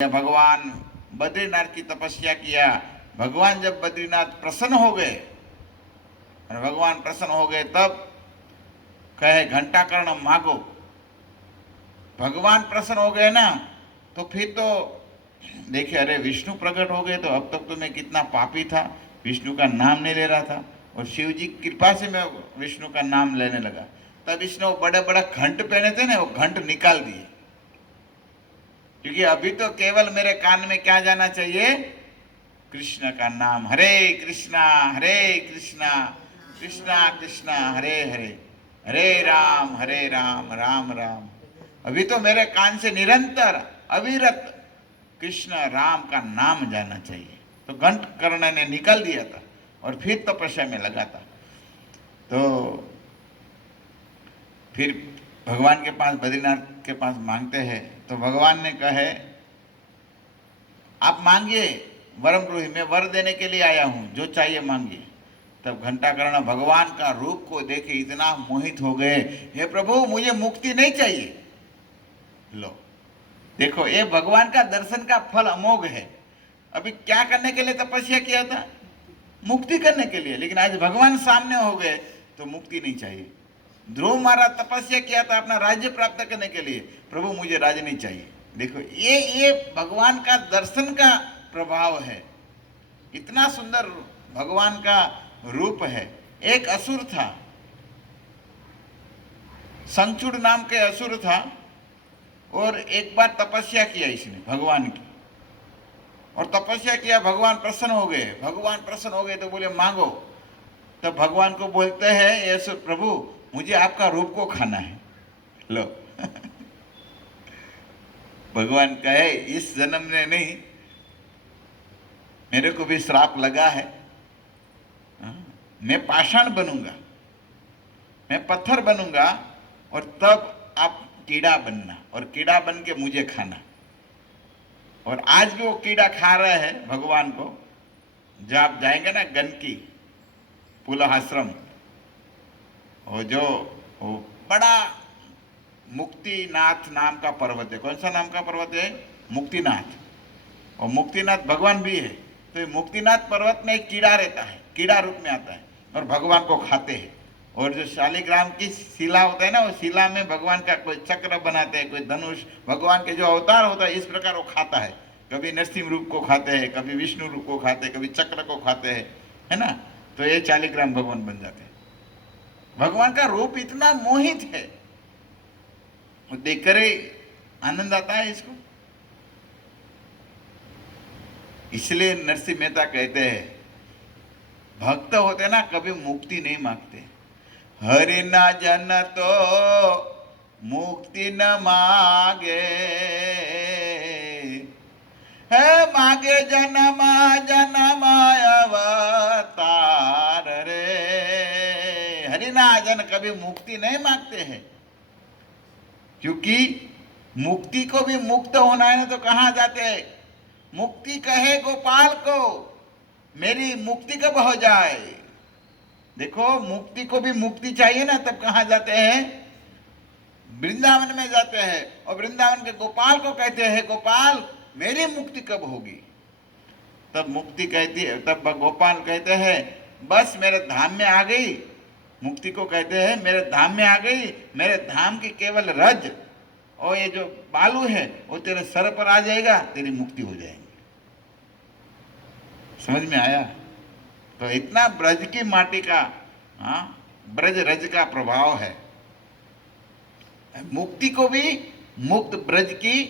भगवान बद्रीनाथ की तपस्या किया। भगवान जब बद्रीनाथ प्रसन्न हो गए, और भगवान प्रसन्न हो गए तब कहे घंटाकर्ण मांगो। भगवान प्रसन्न हो गए ना, तो फिर तो देखिए, अरे विष्णु प्रकट हो गए तो अब तक तो मैं कितना पापी था, विष्णु का नाम नहीं ले रहा था, और शिव जी की कृपा से मैं विष्णु का नाम लेने लगा। तब इसने वो बड़े बड़े घंट पहने थे ना, वो घंट निकाल दिए, क्योंकि अभी तो केवल मेरे कान में क्या जाना चाहिए, कृष्ण का नाम, हरे कृष्णा कृष्णा कृष्णा हरे हरे, हरे राम राम राम। अभी तो मेरे कान से निरंतर अविरत कृष्ण राम का नाम जाना चाहिए। तो घंट कर्ण ने निकाल दिया था और फिर तपस्या में लगा था। तो फिर भगवान के पास, बद्रीनाथ के पास मांगते हैं, तो भगवान ने कहे आप मांगिए वरम ब्रूहि, मैं वर देने के लिए आया हूं, जो चाहिए मांगिए। तब घंटाकर्ण भगवान का रूप को देखे इतना मोहित हो गए, हे प्रभु मुझे मुक्ति नहीं चाहिए। लो देखो, ये भगवान का दर्शन का फल अमोघ है। अभी क्या करने के लिए तपस्या किया था, मुक्ति करने के लिए, लेकिन आज भगवान सामने हो गए तो मुक्ति नहीं चाहिए। ध्रुव महाराज तपस्या किया था अपना राज्य प्राप्त करने के लिए, प्रभु मुझे राज्य नहीं चाहिए। देखो ये भगवान का दर्शन का प्रभाव है। इतना सुंदर भगवान का रूप है। एक असुर था, संचुड़ नाम के असुर था, और एक बार तपस्या किया इसने भगवान की, और तपस्या किया, भगवान प्रसन्न हो गए। भगवान प्रसन्न हो गए तो बोले मांगो। तब भगवान को बोलते हैं, ये असुर, प्रभु मुझे आपका रूप को खाना है। लो भगवान कहे इस जन्म में नहीं, मेरे को भी श्राप लगा है, मैं पाषाण बनूंगा, मैं पत्थर बनूंगा, और तब आप कीड़ा बनना, और कीड़ा बन के मुझे खाना। और आज भी वो कीड़ा खा रहे हैं भगवान को। जब आप जाएंगे ना गंडकी पुलहाश्रम, वो जो वो बड़ा मुक्तिनाथ नाम का पर्वत है। कौन सा नाम का पर्वत है, मुक्तिनाथ। और मुक्तिनाथ भगवान भी है। तो ये मुक्तिनाथ पर्वत में एक कीड़ा रहता है, कीड़ा रूप में आता है, और भगवान को खाते हैं। और जो शालिग्राम की शिला होता है ना, वो शिला में भगवान का कोई चक्र बनाते हैं, कोई धनुष, भगवान के जो अवतार होता है इस प्रकार वो खाता है। कभी नरसिंह रूप को खाते हैं, कभी विष्णु रूप को खाते हैं, कभी चक्र को खाते हैं, है ना। तो ये शालिग्राम भगवान बन जाते हैं। भगवान का रूप इतना मोहित है, वो देखकर ही आनंद आता है इसको। इसलिए नरसिंह मेहता कहते हैं, भक्त होते ना कभी मुक्ति नहीं मांगते। हरि न जन तो मुक्ति न मांगे, है मांगे जन्म जन्म अवतार रे। हरि ना जन कभी मुक्ति नहीं मांगते हैं, क्योंकि मुक्ति को भी मुक्त होना है ना, तो कहाँ जाते हैं, मुक्ति कहे गोपाल को मेरी मुक्ति कब हो जाए। देखो मुक्ति को भी मुक्ति चाहिए ना, तब कहाँ जाते हैं, वृंदावन में जाते हैं, और वृंदावन के गोपाल को कहते हैं, गोपाल मेरी मुक्ति कब होगी। तब मुक्ति कहती है, तब गोपाल कहते हैं बस मेरे धाम में आ गई। मुक्ति को कहते हैं मेरे धाम में आ गई, मेरे धाम की केवल रज और ये जो बालू है वो तेरे सर पर आ जाएगा, तेरी मुक्ति हो जाएगी। समझ में आया। तो इतना ब्रज की माटी का, ब्रज रज का प्रभाव है। मुक्ति को भी मुक्त ब्रज की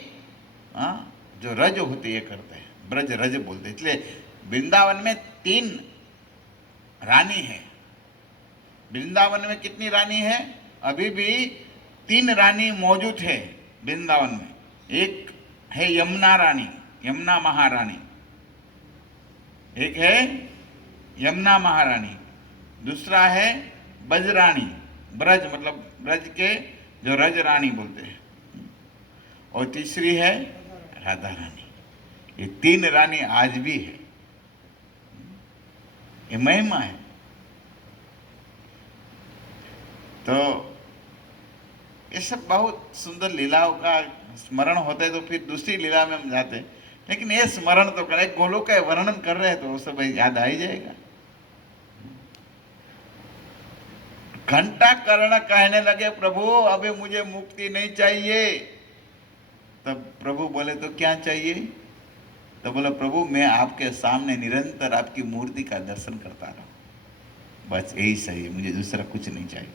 जो रज होती है करते हैं, ब्रज रज बोलते। इसलिए वृंदावन में 3 रानी है। वृंदावन में कितनी रानी है, अभी भी 3 रानी मौजूद है वृंदावन में। एक है यमुना रानी, यमुना महारानी, एक है यमुना महारानी, दूसरा है ब्रजरानी, ब्रज मतलब ब्रज के जो रज रानी बोलते हैं, और तीसरी है राधा रानी। ये 3 रानी आज भी है, ये महिमा है। तो ये सब बहुत सुंदर लीलाओं का स्मरण होता है। तो फिर दूसरी लीला में हम जाते हैं। लेकिन ये स्मरण तो करे, गोलोक का वर्णन कर रहे हैं तो वो सब याद आ ही जाएगा। घंटा कर्ण कहने लगे प्रभु अभी मुझे मुक्ति नहीं चाहिए। तब प्रभु बोले तो क्या चाहिए? तो बोला प्रभु मैं आपके सामने निरंतर आपकी मूर्ति का दर्शन करता रहूं, बस यही सही है, मुझे दूसरा कुछ नहीं चाहिए।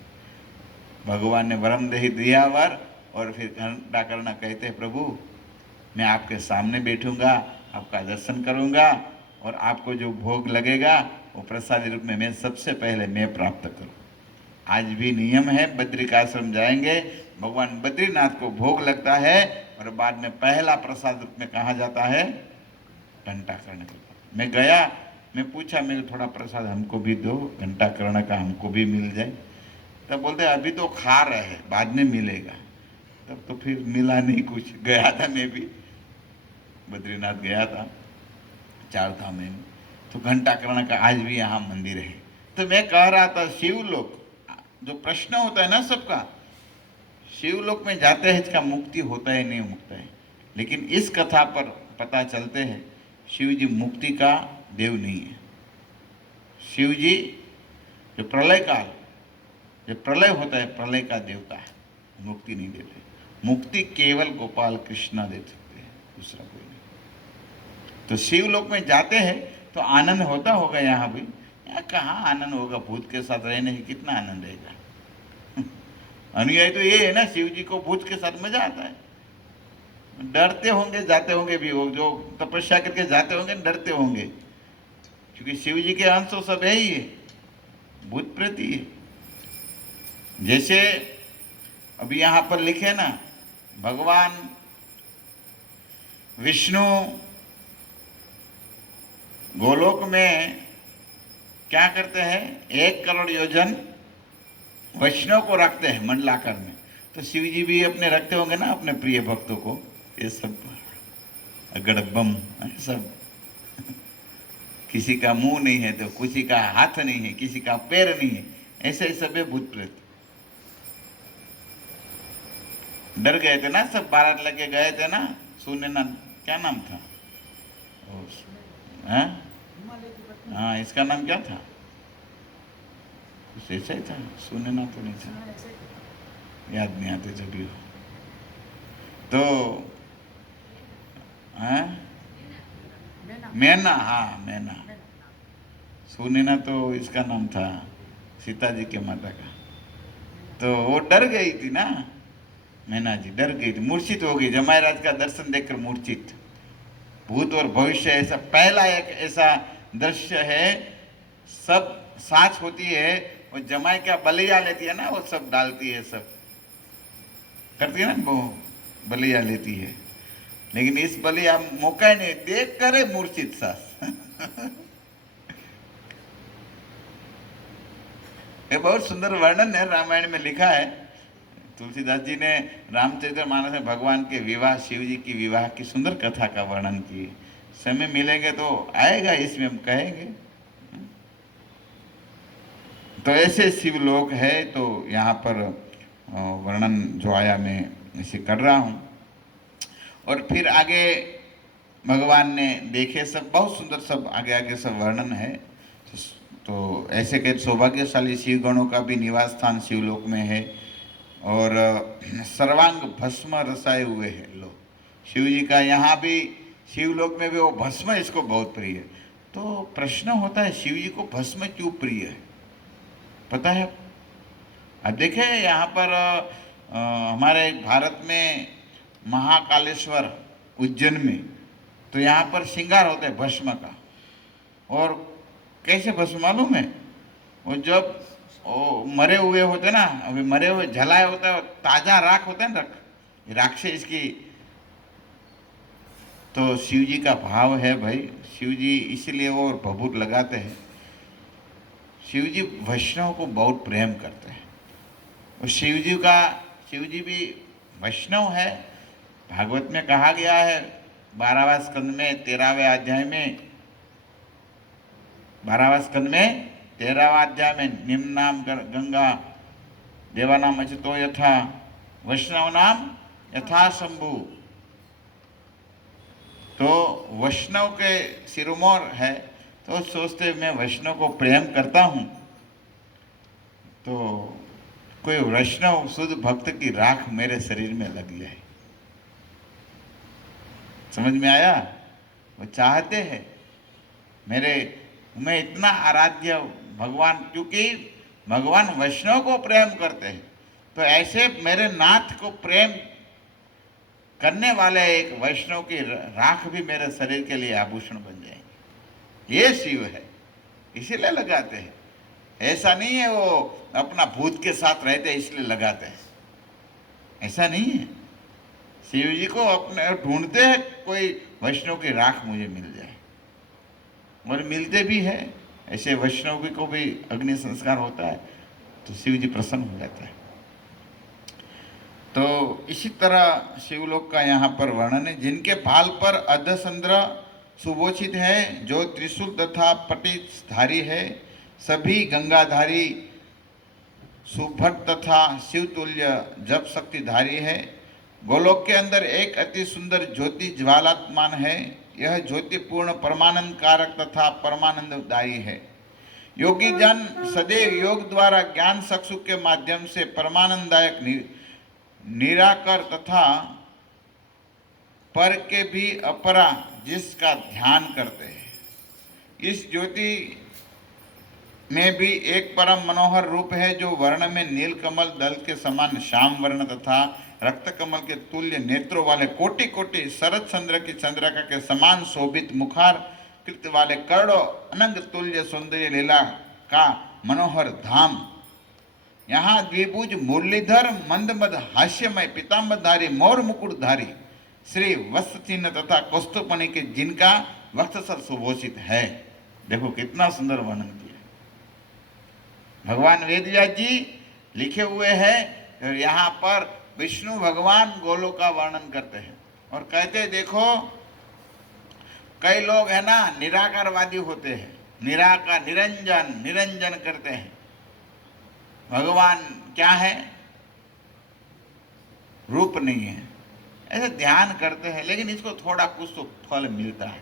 भगवान ने वरम दे दिया वर, और फिर घंटा कर्ण कहते हैं प्रभु मैं आपके सामने बैठूंगा, आपका दर्शन करूंगा, और आपको जो भोग लगेगा वो प्रसाद रूप में मैं सबसे पहले मैं प्राप्त करूं। आज भी नियम है, बद्रिकाश्रम जाएंगे, भगवान बद्रीनाथ को भोग लगता है और बाद में पहला प्रसाद रूप में कहा जाता है घंटा कर्ण के पास। मैं गया, मैं पूछा मेरे थोड़ा प्रसाद हमको भी दो, घंटा कर्ण का हमको भी मिल जाए। तब बोलते अभी तो खा रहे हैं, बाद में मिलेगा। तब तो फिर मिला नहीं कुछ। गया था मैं भी, बद्रीनाथ गया था 4 धाम में, तो घंटा कर्ण का आज भी यहाँ मंदिर है। तो मैं कह रहा था शिवलोक जो प्रश्न होता है ना सबका, शिवलोक में जाते हैं इसका मुक्ति होता है नहीं होता है, लेकिन इस कथा पर पता चलते हैं शिव जी मुक्ति का देव नहीं है। शिव जी जो प्रलय काल, जो प्रलय होता है प्रलय का देवता है, मुक्ति नहीं देते। मुक्ति केवल गोपाल कृष्णा दे सकते हैं, दूसरा कोई नहीं। तो शिवलोक में जाते हैं तो आनंद होता होगा, यहाँ भी यहाँ कहाँ आनंद होगा, भूत के साथ रहने ही कितना आनंद रहेगा। अनुयायी तो ये है ना, शिव जी को भूत के साथ मजा आता है। डरते होंगे, जाते होंगे भी, वो जो तपस्या करके जाते होंगे डरते होंगे, क्योंकि शिव जी के अंश तो सब है ही है, भूत प्रेत ही है। जैसे अभी यहाँ पर लिखे ना, भगवान विष्णु गोलोक में क्या करते हैं, 1 करोड़ योजन वैष्णव को रखते हैं मंडलाकार में। तो शिव जी भी अपने रखते होंगे ना अपने प्रिय भक्तों को, ये सब गड़बम सब। किसी का मुंह नहीं है तो किसी का हाथ नहीं है, किसी का पैर नहीं है, ऐसे ही सब है भूत प्रेत। डर गए थे ना सब, बारात लेके गए थे ना, सुनने ना, क्या नाम था हाँ इसका नाम क्या था, कुछ ऐसा ही था, सुनने ना तो नहीं था, याद नहीं आते जो भी हो। तो मैना, हाँ मैना, सुनैना तो इसका नाम था सीता जी के माता का। तो वो डर गई थी ना, मैना जी डर गई थी, मूर्छित हो गई, जमाई राज का दर्शन देखकर मूर्छित। भूत और भविष्य ऐसा पहला एक ऐसा दृश्य है, सब साँच होती है, वो जमाई क्या बलिया लेती है ना, वो सब डालती है, सब करती है ना, वो बलिया लेती है। लेकिन इस बलिया मौका ही नहीं, देख करे मूर्छित सास। ये बहुत सुंदर वर्णन है, रामायण में लिखा है। तुलसीदास जी ने रामचरितमानस में भगवान के विवाह, शिव जी की विवाह की सुंदर कथा का वर्णन किए। समय मिलेंगे तो आएगा, इसमें हम कहेंगे। तो ऐसे शिवलोक है, तो यहाँ पर वर्णन जो आया मैं इसे कर रहा हूँ। और फिर आगे भगवान ने देखे सब, बहुत सुंदर सब आगे आगे सब वर्णन है। तो ऐसे के सौभाग्यशाली शिवगणों का भी निवास स्थान शिवलोक में है, और सर्वांग भस्म रसाए हुए हैं लोग शिव जी का। यहाँ भी शिवलोक में भी वो भस्म इसको बहुत प्रिय है। तो प्रश्न होता है शिव जी को भस्म क्यों प्रिय है, पता है? अब देखें यहाँ पर हमारे भारत में महाकालेश्वर उज्जैन में, तो यहाँ पर श्रृंगार होता है भस्म का। और कैसे भस्म मालूम है? वो जब वो मरे हुए होते ना, अभी मरे हुए जलाए होता है, ताजा राख होता है ना, राख से इसकी, तो शिव जी का भाव है भाई, शिव जी इसलिए वो भभूत लगाते हैं। शिव जी वैष्णव को बहुत प्रेम करते हैं, और शिव जी भी वैष्णव है। भागवत में कहा गया है 12वां स्कंद में 13वें अध्याय में, 12वां स्कंद में 13वां अध्याय में, निम्न नाम गंगा देवानाम अचितो यथा वैष्णव नाम यथा शंभु। तो वैष्णव के शिरोमणि है, तो सोचते मैं वैष्णव को प्रेम करता हूँ, तो कोई वैष्णव शुद्ध भक्त की राख मेरे शरीर में लग जाए। समझ में आया? वो चाहते हैं मेरे, मैं इतना आराध्य भगवान, क्योंकि भगवान वैष्णव को प्रेम करते हैं, तो ऐसे मेरे नाथ को प्रेम करने वाले एक वैष्णव की राख भी मेरे शरीर के लिए आभूषण बन जाएंगे। ये शिव है, इसीलिए लगाते हैं। ऐसा नहीं है वो अपना भूत के साथ रहते इसलिए लगाते हैं, ऐसा नहीं है। शिव जी को अपने ढूंढते हैं कोई वैष्णव की राख मुझे मिल जाए, और मिलते भी है। ऐसे वैष्णव को भी अग्नि संस्कार होता है तो शिव जी प्रसन्न हो जाता है। तो इसी तरह शिवलोक का यहाँ पर वर्णन है। जिनके भाल पर अधचंद्र सुभूषित है, जो त्रिशूल तथा पटिधारी है, सभी गंगाधारी सुभट तथा शिवतुल्य जप शक्तिधारी है। गोलोक के अंदर एक अति सुंदर ज्योति ज्वालात्मान है। यह ज्योति पूर्ण परमानंद कारक तथा परमानंददायी है। योगी जन सदैव योग द्वारा ज्ञान चक्षु के माध्यम से परमानंददायक निराकर तथा पर के भी अपरा जिसका ध्यान करते हैं। इस ज्योति में भी एक परम मनोहर रूप है, जो वर्ण में नील कमल दल के समान श्याम वर्ण तथा रक्त कमल के तुल्य नेत्रों वाले कोटि कोटि शरद चंद्र की चंद्रिका के समान शोभित मुखार कृत वाले करोड़ों अनंत तुल्य सौंदर्य लीला का मनोहर धाम। यहाँ द्विभुज मुरलीधर मंदमद हास्यमय पीताम्बरधारी मोर मुकुटधारी श्री वत्स चिन्ह तथा कौस्तुभमणि के जिनका वक्षस्थल सुभूषित है। देखो कितना सुंदर वर्णन किया भगवान वेदव्यास जी लिखे हुए हैं। और यहाँ पर विष्णु भगवान गोलोक का वर्णन करते हैं और कहते हैं, देखो कई लोग है ना निराकारवादी होते हैं, निराकार निरंजन निरंजन करते हैं। भगवान क्या है? रूप नहीं है, ऐसे ध्यान करते हैं, लेकिन इसको थोड़ा कुछ तो फल मिलता है,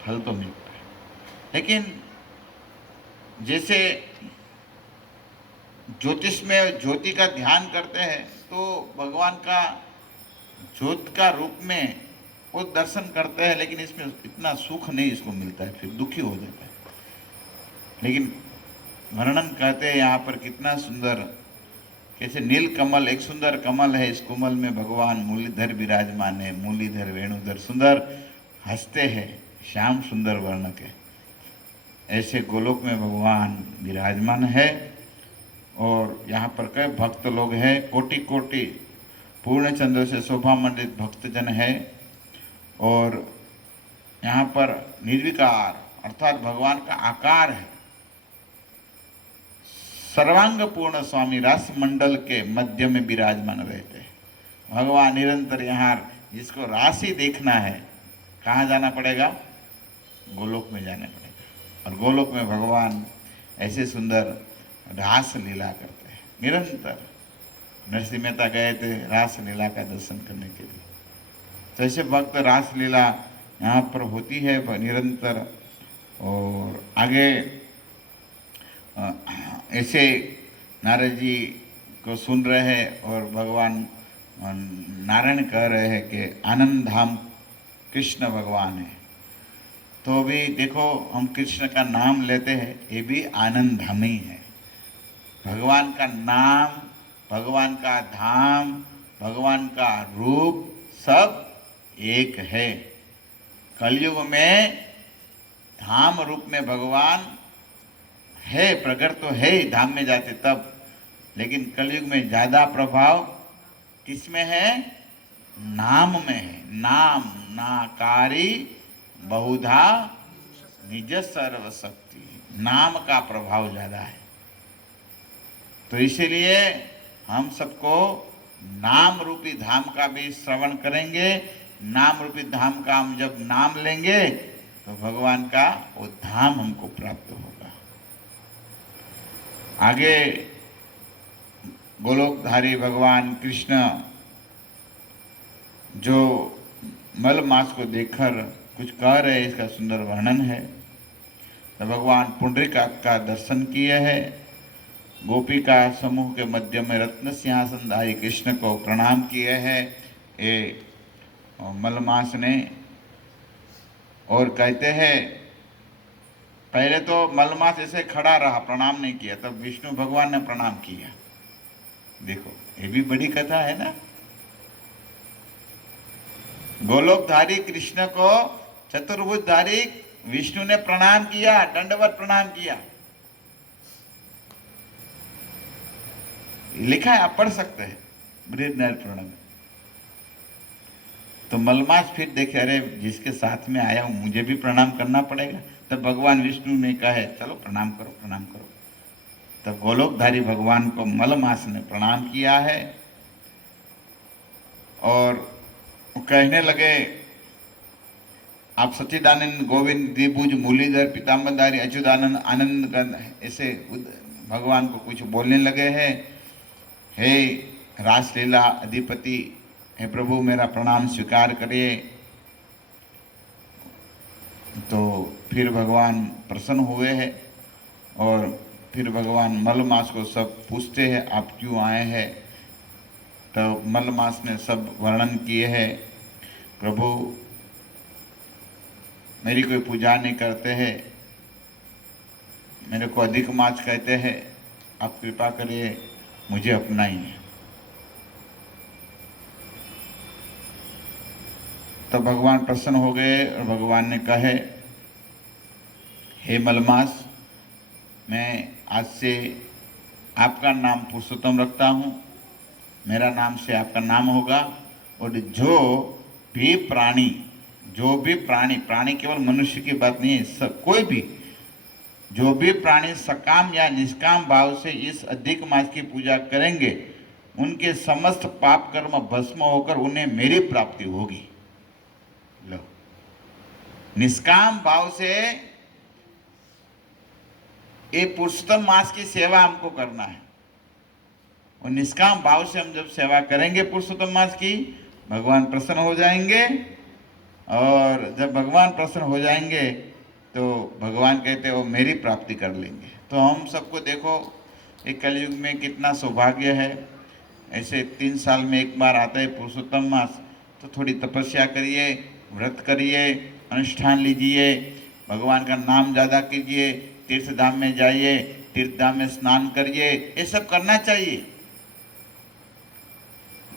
फल तो मिलता है। लेकिन जैसे ज्योतिष में ज्योति का ध्यान करते हैं तो भगवान का ज्योत का रूप में वो दर्शन करते हैं, लेकिन इसमें इतना सुख नहीं इसको मिलता है, फिर दुखी हो जाता है। लेकिन वर्णन कहते हैं यहाँ पर कितना सुंदर, कैसे नील कमल, एक सुंदर कमल है, इस कमल में भगवान मुरलीधर विराजमान है, मुरलीधर वेणुधर सुंदर हंसते हैं, श्याम सुंदर वर्णक है। ऐसे गोलोक में भगवान विराजमान है। और यहाँ पर कई भक्त लोग हैं, कोटि कोटि पूर्ण चंद्र से शोभा मंडित भक्तजन है। और यहाँ पर निर्विकार अर्थात भगवान का आकार है। सर्वांग पूर्ण स्वामी रास मंडल के मध्य में विराजमान रहते हैं। भगवान निरंतर यहाँ, जिसको राशि देखना है कहाँ जाना पड़ेगा? गोलोक में जाना पड़ेगा। और गोलोक में भगवान ऐसे सुंदर रास लीला करते हैं निरंतर। नरसिंह मेहता गए थे रास लीला का दर्शन करने के लिए। तो ऐसे भक्त रास लीला यहाँ पर होती है निरंतर। और आगे ऐसे नारद जी को सुन रहे हैं और भगवान नारायण कह रहे हैं कि आनंद धाम कृष्ण भगवान है। तो भी देखो हम कृष्ण का नाम लेते हैं, ये भी आनंद धाम ही है। भगवान का नाम, भगवान का धाम, भगवान का रूप सब एक है। कलयुग में धाम रूप में भगवान है, प्रकट तो है ही, धाम में जाते तब। लेकिन कलयुग में ज़्यादा प्रभाव किस में है? नाम में है। नाम नाकारी बहुधा निज सर्वशक्ति, नाम का प्रभाव ज़्यादा है। तो इसीलिए हम सबको नाम रूपी धाम का भी श्रवण करेंगे। नाम रूपी धाम का हम जब नाम लेंगे तो भगवान का वो धाम हमको प्राप्त होगा। आगे गोलोकधारी भगवान कृष्ण जो मल मास को देखकर कुछ कह रहे, इसका सुंदर वर्णन है। तो भगवान पुंडरीकाक्ष का दर्शन किए है, गोपिका समूह के मध्य में रत्न सिंहासनधारी कृष्ण को प्रणाम किए हैं ये मलमास ने। और कहते हैं पहले तो मलमास ऐसे खड़ा रहा, प्रणाम नहीं किया, तब विष्णु भगवान ने प्रणाम किया। देखो ये भी बड़ी कथा है ना। गोलोकधारी कृष्ण को चतुर्भुजधारी विष्णु ने प्रणाम किया, दंडवत प्रणाम किया। लिखा है, आप पढ़ सकते हैं बृहन्नारायण पुराण में। तो मलमास फिर देखे, अरे जिसके साथ में आया हूं मुझे भी प्रणाम करना पड़ेगा। तब भगवान विष्णु ने कहा चलो प्रणाम करो, प्रणाम करो। तब गोलोकधारी भगवान को मलमास ने प्रणाम किया है और कहने लगे, आप सच्चिदानंद गोविंद द्विभुज मुरलीधर पीताम्बरधारी अच्युतानंद आनंद गण ऐसे भगवान को कुछ बोलने लगे हैं। हे रासलीला अधिपति, हे प्रभु मेरा प्रणाम स्वीकार करिए। तो फिर भगवान प्रसन्न हुए हैं और फिर भगवान मलमास को सब पूछते हैं आप क्यों आए हैं। तो मलमास ने सब वर्णन किए हैं, प्रभु मेरी कोई पूजा नहीं करते हैं, मेरे को अधिक मास कहते हैं, आप कृपा करिए मुझे अपनाइए। तो भगवान प्रसन्न हो गए और भगवान ने कहे, हे मलमास, मैं आज से आपका नाम पुरुषोत्तम रखता हूँ, मेरा नाम से आपका नाम होगा। और जो भी प्राणी, प्राणी केवल मनुष्य की बात नहीं है, सब कोई भी, जो भी प्राणी सकाम या निष्काम भाव से इस अधिक मास की पूजा करेंगे, उनके समस्त पाप कर्म भस्म होकर उन्हें मेरी प्राप्ति होगी। लो, निष्काम भाव से ये पुरुषोत्तम मास की सेवा हमको करना है। और निष्काम भाव से हम जब सेवा करेंगे पुरुषोत्तम मास की, भगवान प्रसन्न हो जाएंगे। और जब भगवान प्रसन्न हो जाएंगे तो भगवान कहते हैं वो मेरी प्राप्ति कर लेंगे। तो हम सबको देखो, एक कलयुग में कितना सौभाग्य है। ऐसे 3 साल में एक बार आता है पुरुषोत्तम मास, तो थोड़ी तपस्या करिए, व्रत करिए, अनुष्ठान लीजिए, भगवान का नाम ज़्यादा कीजिए, तीर्थ धाम में जाइए, तीर्थ धाम में स्नान करिए, ये सब करना चाहिए।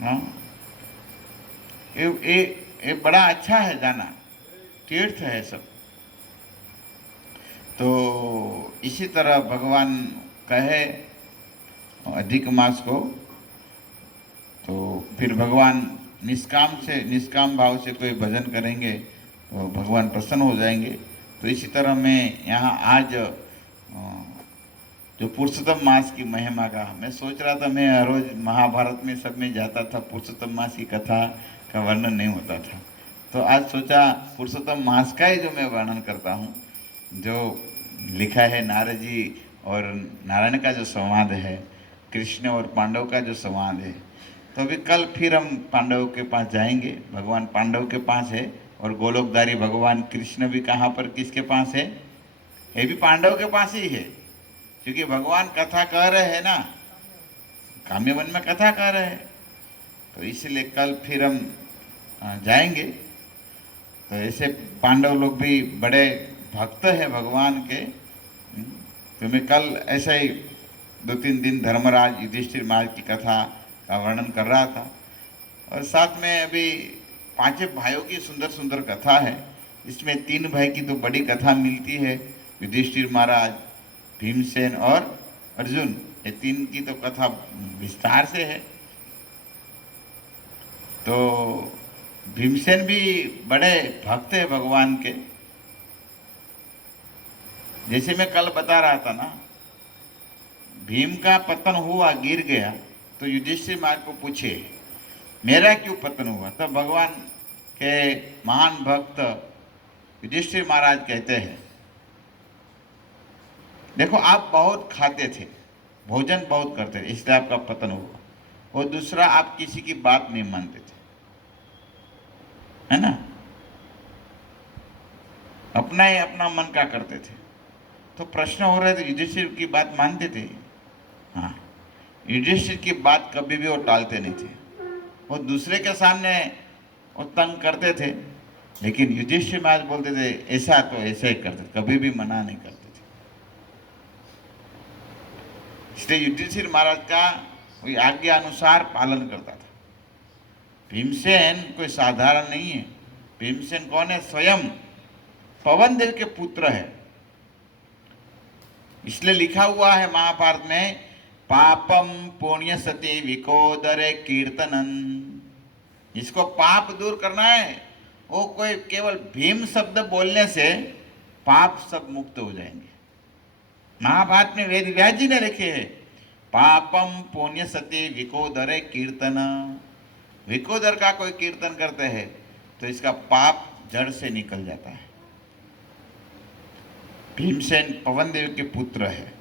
हाँ, ये बड़ा अच्छा है, जाना तीर्थ है सब। तो इसी तरह भगवान कहे अधिक मास को, तो फिर भगवान निष्काम भाव से कोई भजन करेंगे तो भगवान प्रसन्न हो जाएंगे। तो इसी तरह मैं यहाँ आज जो पुरुषोत्तम मास की महिमा का, मैं सोच रहा था मैं हर रोज महाभारत में सब में जाता था, पुरुषोत्तम मास की कथा का वर्णन नहीं होता था। तो आज सोचा पुरुषोत्तम मास का ही जो मैं वर्णन करता हूँ, जो लिखा है नारद जी और नारायण का जो संवाद है, कृष्ण और पांडव का जो संवाद है। तो अभी कल फिर हम पांडव के पास जाएंगे, भगवान पांडव के पास है। और गोलोकधारी भगवान कृष्ण भी कहाँ पर, किसके पास है? ये भी पांडव के पास ही है, क्योंकि भगवान कथा कह रहे हैं ना, काम्य वन में कथा कह रहे हैं। तो इसलिए कल फिर हम जाएंगे। तो ऐसे पांडव लोग भी बड़े भक्त है भगवान के। तो मैं कल ऐसे ही 2-3 दिन धर्मराज युधिष्ठिर महाराज की कथा का वर्णन कर रहा था। और साथ में अभी 5 भाइयों की सुंदर सुंदर कथा है। इसमें 3 भाई की तो बड़ी कथा मिलती है, युधिष्ठिर महाराज, भीमसेन और अर्जुन। ये 3 की तो कथा विस्तार से है। तो भीमसेन भी बड़े भक्त है भगवान के। जैसे मैं कल बता रहा था ना, भीम का पतन हुआ, गिर गया, तो युधिष्ठिर महाराज को पूछे मेरा क्यों पतन हुआ। तब भगवान के महान भक्त युधिष्ठिर महाराज कहते हैं, देखो आप बहुत खाते थे, भोजन बहुत करते थे, इसलिए आपका पतन हुआ। और दूसरा, आप किसी की बात नहीं मानते थे। है ना, अपना ही अपना मन का करते थे। तो प्रश्न हो रहे थे, युधिष्ठिर की बात मानते थे? हाँ, युधिष्ठिर की बात कभी भी वो टालते नहीं थे। वो दूसरे के सामने वो तंग करते थे, लेकिन युधिष्ठिर महाराज बोलते थे ऐसा तो ऐसा ही करते थे, कभी भी मना नहीं करते थे। इसलिए युधिष्ठिर महाराज का कोई आज्ञा अनुसार पालन करता था। भीमसेन कोई साधारण नहीं है। भीमसेन कौन है? स्वयं पवन देव के पुत्र है। इसलिए लिखा हुआ है महाभारत में, पापम पुण्य सती विकोदरे कीर्तनन। जिसको पाप दूर करना है वो कोई केवल भीम शब्द बोलने से पाप सब मुक्त हो जाएंगे। महाभारत में वेद व्यास जी ने लिखे हैं, पापम पुण्य सती विकोदरे कीर्तन। विकोदर का कोई कीर्तन करते हैं तो इसका पाप जड़ से निकल जाता है। भीमसेन पवन देव के पुत्र है।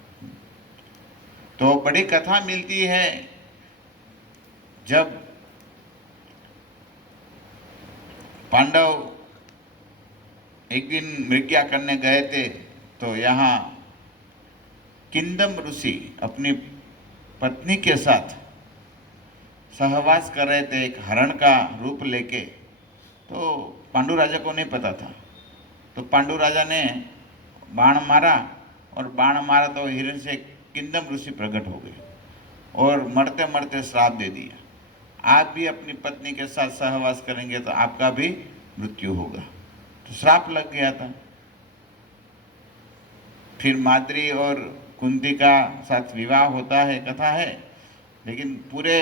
तो बड़ी कथा मिलती है, जब पांडव एक दिन मृज्ञा करने गए थे तो यहाँ किंदम ऋषि अपनी पत्नी के साथ सहवास कर रहे थे, एक हरण का रूप लेके। तो पांडु राजा को नहीं पता था, तो पांडु राजा ने बाण मारा, और बाण मारा तो हिरण से किंदम ऋषि प्रकट हो गए और मरते मरते श्राप दे दिया, आप भी अपनी पत्नी के साथ सहवास करेंगे तो आपका भी मृत्यु होगा। तो श्राप लग गया था। फिर माद्री और कुंती का साथ विवाह होता है, कथा है, लेकिन पूरे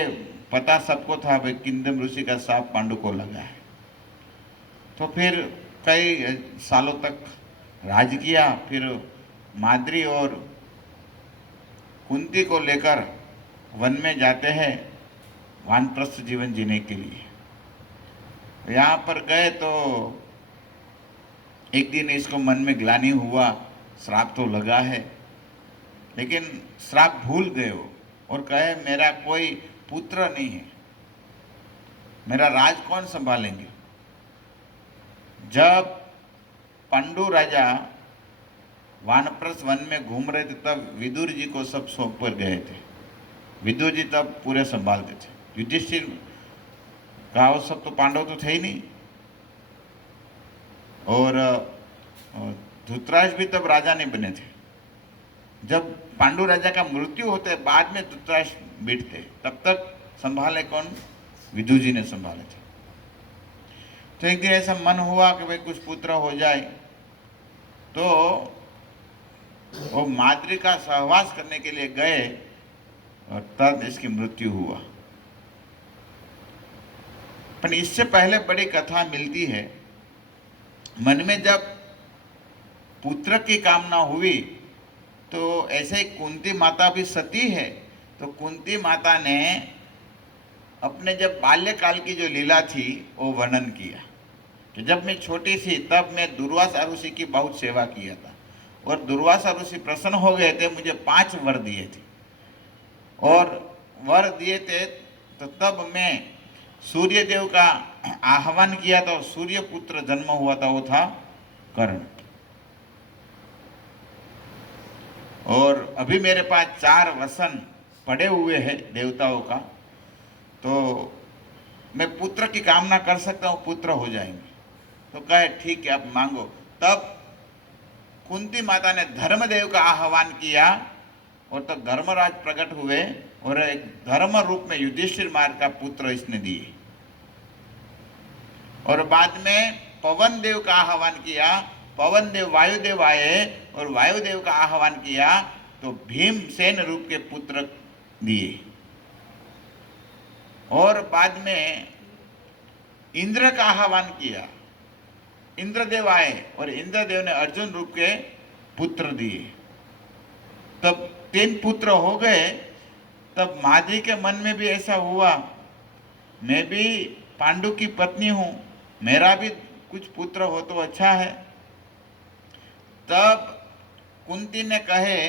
पता सबको था भाई किंदम ऋषि का श्राप पांडु को लगा है। तो फिर कई सालों तक राज किया। फिर माद्री और कुंती को लेकर वन में जाते हैं वानप्रस्थ जीवन जीने के लिए। यहाँ पर गए तो एक दिन इसको मन में ग्लानि हुआ, श्राप तो लगा है, लेकिन श्राप भूल गए वो, और कहे मेरा कोई पुत्र नहीं है, मेरा राज कौन संभालेंगे। जब पांडु राजा वानप्रस्थ वन में घूम रहे थे तब विदुर जी को सब सौंप कर गए थे। विदुर जी तब पूरे संभालते थे। युधिष्ठिर का वो सब तो पांडव तो थे ही नहीं, और धृतराष्ट्र भी तब राजा नहीं बने थे। जब पांडु राजा का मृत्यु होते बाद में धृतराष्ट्र बीटते, तब तक संभाले कौन? विदुर जी ने संभाले थे। तो एक दिन ऐसा मन हुआ कि भाई कुछ पुत्र हो जाए, तो वो माद्री का सहवास करने के लिए गए और तब इसकी मृत्यु हुआ। पर इससे पहले बड़ी कथा मिलती है। मन में जब पुत्र की कामना हुई तो ऐसे ही कुंती माता भी सती है, तो कुंती माता ने अपने जब बाल्यकाल की जो लीला थी वो वर्णन किया कि जब मैं छोटी सी तब मैं दुर्वासा ऋषि की बहुत सेवा किया था, और दुर्वासा ऋषि प्रसन्न हो गए थे, मुझे 5 वर दिए थे, और वर दिए थे तो तब मैं सूर्य देव का आह्वान किया था, सूर्य पुत्र जन्म हुआ था, वो था कर्ण। और अभी मेरे पास 4 वसन पड़े हुए हैं देवताओं का, तो मैं पुत्र की कामना कर सकता हूँ, पुत्र हो जाएंगे। तो कहे ठीक है आप मांगो। तब कुंती माता ने धर्मदेव का आह्वान किया, और तब धर्मराज प्रकट हुए, और एक धर्म रूप में युधिष्ठिर महाराज का पुत्र इसने दिए। और बाद में पवन देव का आह्वान किया, पवन देव वायुदेव आए, और वायुदेव का आह्वान किया तो भीमसेन रूप के पुत्र दिए। और बाद में इंद्र का आह्वान किया, इंद्रदेव आए, और इंद्रदेव ने अर्जुन रूप के पुत्र दिए। तब 3 पुत्र हो गए। तब माद्री के मन में भी ऐसा हुआ, मैं भी पांडु की पत्नी हूँ, मेरा भी कुछ पुत्र हो तो अच्छा है। तब कुंती ने कहे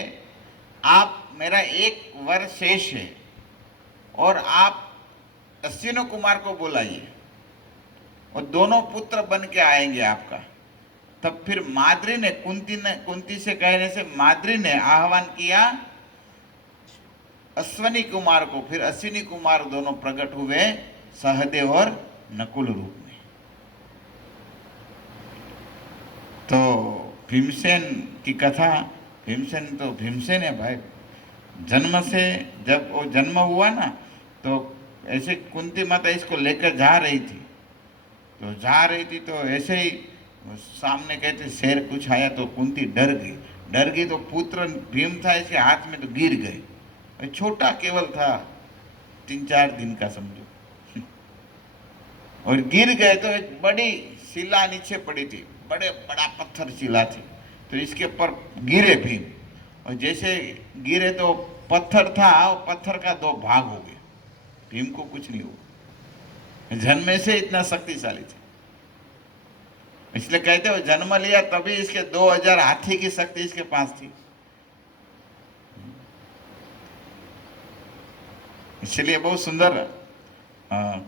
आप, मेरा 1 वर शेष है, और आप अश्विनो कुमार को बुलाइए, वो दोनों पुत्र बन के आएंगे आपका। तब फिर माद्री ने कुंती से कहने से माद्री ने आह्वान किया अश्वनी कुमार को। फिर अश्विनी कुमार दोनों प्रकट हुए सहदेव और नकुल रूप में। तो भीमसेन की कथा, भीमसेन तो भीमसेन है भाई। जन्म से जब वो जन्म हुआ ना, तो ऐसे कुंती माता इसको लेकर जा रही थी, तो ऐसे ही सामने कहते शेर कुछ आया, तो कुंती डर गई तो पुत्र भीम था इसके हाथ में, तो गिर गए। छोटा केवल था 3-4 दिन का समझो, और गिर गए तो एक बड़ी शिला नीचे पड़ी थी, बड़ा पत्थर शिला थी, तो इसके ऊपर गिरे भीम, और जैसे गिरे तो पत्थर था, और पत्थर का 2 भाग हो गए। भीम को कुछ नहीं हुआ, जन्म से इतना शक्तिशाली थे। इसलिए कहते हो जन्म लिया तभी इसके 2000 हाथी की शक्ति इसके पास थी। इसलिए बहुत सुंदर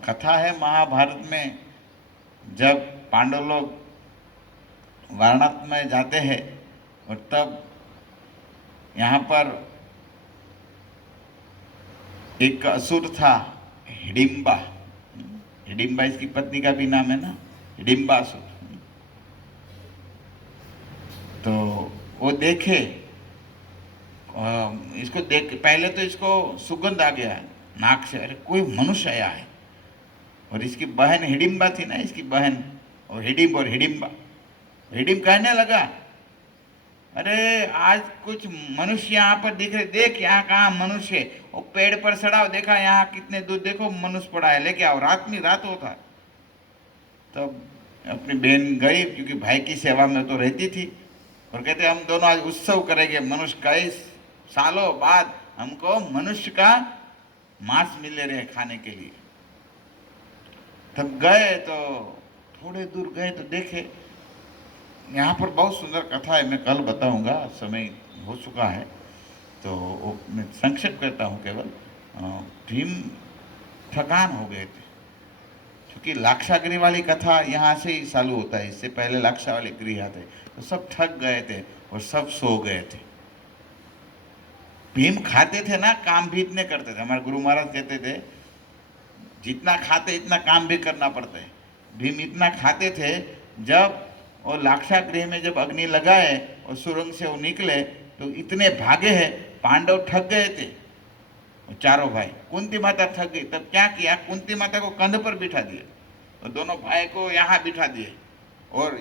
कथा है महाभारत में। जब पांडव लोग वाराणसी में जाते हैं, और तब यहाँ पर एक असुर था हिडिंबा। हिडिंबा इसकी पत्नी का भी नाम है ना, हिडिंबा असुर। तो वो देखे, इसको देख पहले तो इसको सुगंध आ गया नाक से, अरे कोई मनुष्य आया है। और इसकी बहन हिडिंबा थी ना, इसकी बहन, और हिडिंबा हिडिंब कहने लगा, अरे आज कुछ मनुष्य यहाँ पर दिख रहे, देख यहाँ कहाँ मनुष्य है। वो पेड़ पर चढ़ाओ, देखा यहाँ कितने दूर, देखो मनुष्य पड़ा है, लेके आओ। रात होता। तब अपनी बहन गई, क्योंकि भाई की सेवा में तो रहती थी, और कहते हम दोनों आज उत्सव करेंगे, मनुष्य कई सालों बाद हमको मनुष्य का मांस मिल रहे खाने के लिए। तब गए, तो थोड़े दूर गए तो देखे, यहाँ पर बहुत सुंदर कथा है, मैं कल बताऊंगा, समय हो चुका है, तो मैं संक्षेप करता हूँ केवल। भीम थकान हो गए थे, क्योंकि लाक्षागृह वाली कथा यहाँ से ही चालू होता है, इससे पहले लाक्षा वाले गृह आते, तो सब थक गए थे और सब सो गए थे। भीम खाते थे ना, काम भी इतने करते थे। हमारे गुरु महाराज कहते थे जितना खाते इतना काम भी करना पड़ता है। भीम इतना खाते थे, जब और लाक्षागृह में जब अग्नि लगाए और सुरंग से वो निकले, तो इतने भागे हैं, पांडव थक गए थे, चारों भाई। कुंती माता थक गई, तब क्या किया, कुंती माता को कंध पर बिठा दिया, और दोनों भाई को यहाँ बिठा दिए, और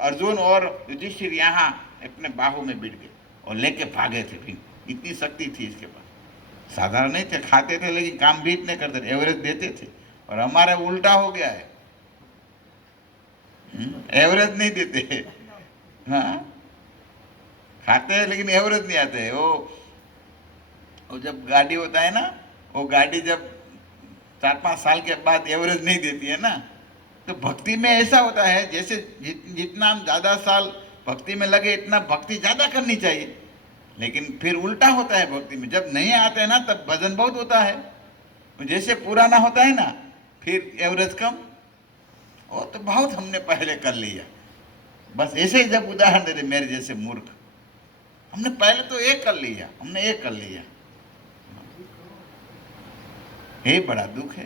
अर्जुन और युधिष्ठिर यहाँ अपने बाहू में बिठ गए, और लेके भागे थे। फिर इतनी शक्ति थी इसके पास, साधारण नहीं थे, खाते थे लेकिन काम भी इतने करते थे, एवरेज देते थे। और हमारा उल्टा हो गया है, एवरेज नहीं देते। हाँ, खाते हैं लेकिन एवरेज नहीं आते हैं। वो जब गाड़ी होता है ना, वो गाड़ी जब 4-5 साल के बाद एवरेज नहीं देती है ना, तो भक्ति में ऐसा होता है, जैसे जितना हम ज़्यादा साल भक्ति में लगे, इतना भक्ति ज़्यादा करनी चाहिए, लेकिन फिर उल्टा होता है भक्ति में। जब नहीं आते हैं ना, तब वजन बहुत होता है, जैसे पुराना होता है ना, फिर एवरेज कम। वो तो बहुत हमने पहले कर लिया, बस ऐसे ही जब उदाहरण देते मेरे जैसे मूर्ख, हमने पहले तो एक कर लिया, ये बड़ा दुख है।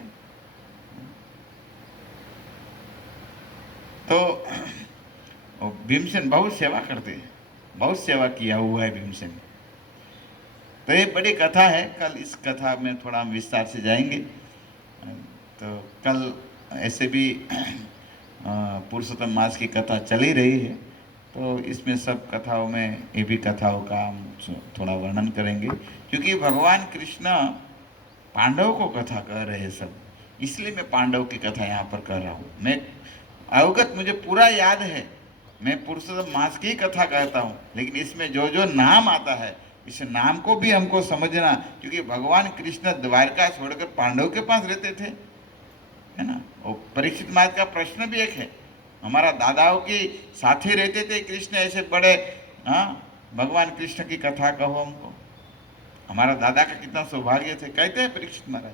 तो भीमसेन बहुत सेवा करते हैं, बहुत सेवा किया हुआ है भीमसेन। तो ये बड़ी कथा है, कल इस कथा में थोड़ा हम विस्तार से जाएंगे। तो कल ऐसे भी पुरुषोत्तम मास की कथा चल ही रही है, तो इसमें सब कथाओं में ये भी कथाओं का हम थोड़ा वर्णन करेंगे, क्योंकि भगवान कृष्ण पांडव को कथा कह रहे हैं सब, इसलिए मैं पांडव की कथा यहाँ पर कर रहा हूँ। मैं अवगत, मुझे पूरा याद है, मैं पुरुषोत्तम मास की कथा कहता हूँ, लेकिन इसमें जो जो नाम आता है, इस नाम को भी हमको समझना, क्योंकि भगवान कृष्ण द्वारका छोड़कर पांडव के पास रहते थे, है ना। वो परीक्षित महाराज का प्रश्न भी एक है, हमारा दादाओं की साथी रहते थे कृष्ण, ऐसे बड़े, हाँ, भगवान कृष्ण की कथा कहो हमको, हमारा दादा का कितना सौभाग्य थे, कहते हैं परीक्षित महाराज।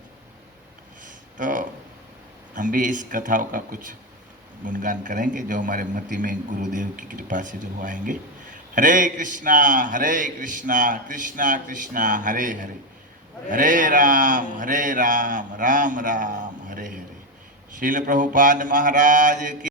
तो हम भी इस कथाओं का कुछ गुणगान करेंगे जो हमारे मति में गुरुदेव की कृपा से जो आएंगे। हरे कृष्णा कृष्णा कृष्णा हरे हरे, हरे राम राम राम हरे हरे। श्रील प्रभुपाद महाराज की